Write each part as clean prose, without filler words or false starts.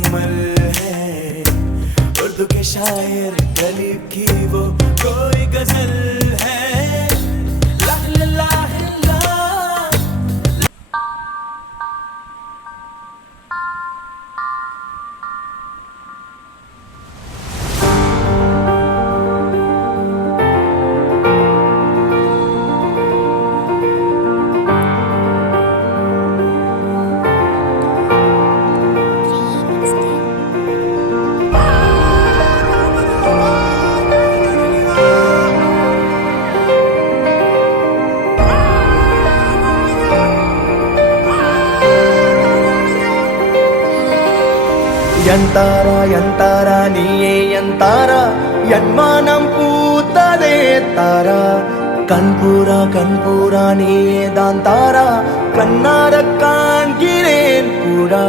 मुकम्मल है। उर्दू के शायर गरीब की वो कोई गजल है। ला ला ला ला। ಎಂತಾರ ಎಂತಾರ ನೀಯೇ ಎಂತಾರ ಎನ್ಮಾನಂ பூத்ததே தாரா கண்பூரா கண்பூரா நீயே தான் தாரா கண்ணார காண்கிறேன் பூரா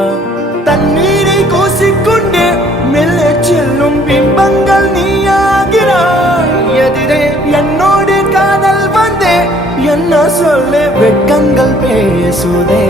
தண்ணீரை கூசிக்கொண்டே மெல்ல செல்லும் பிம்பங்கள் நீயாகிறாய் எதிரே என்னோடு காதல் வந்தே என்ன சொல்ல வெட்கங்கள் பேசுதே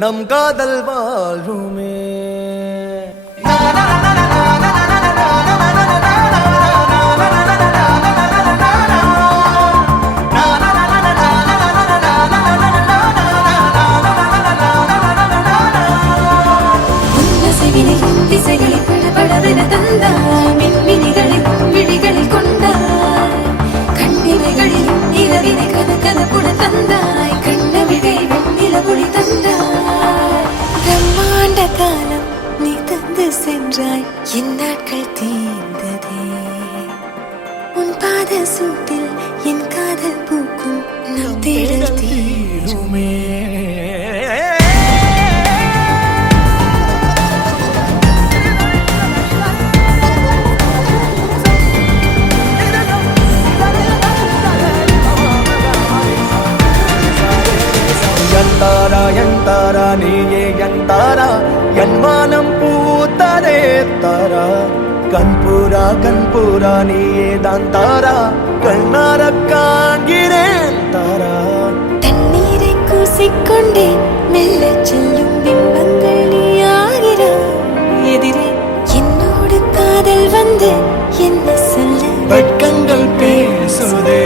நம் காதல் வாழ்வுமே திசைகளை படபடவென தந்தாய் மின்மினிகளில் விழிகளில் கொண்டாய் கண்ணிமைகளிலும் இரவினை கதகதப்புட தந்தாய் கண்ணவிழை வெண்ணில ஒளி தந்தாய் பிரம்மாண்ட காலம் நீ தந்து சென்றாய் என் நாட்கள் தீர்ந்ததே உன் பாத சூட்டில் என் காதல் பூக்கும் நம் தேடல் தீருமே ಎಂತಾರ ಎಂತಾರ ನೀಯೇ ಎಂತಾರ ಎನ್ಮಾನಂ பூத்ததே தாரா கண்பூரா கண்பூரா நீயே தான் தாரா கண்ணார காண்கிறேன் தாரா தண்ணீரை கூசிக்கொண்டே மெல்ல செல்லும் பிம்பங்கள் நீயாகிறாய் எதிரே என்னோடு காதல் வந்து என்ன சொல்ல வெட்கங்கள் பேசுதே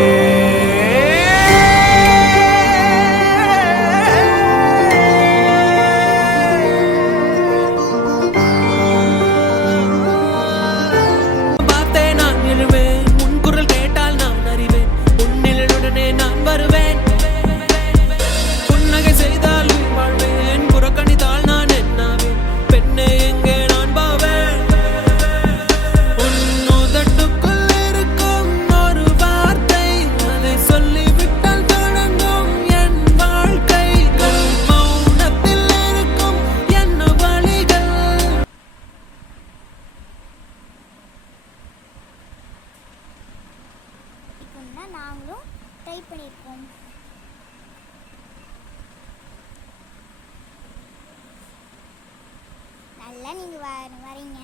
நாங்களும் ட்ரை பண்ணியிருக்கோம். நாளில் நீங்கள் வரீங்க.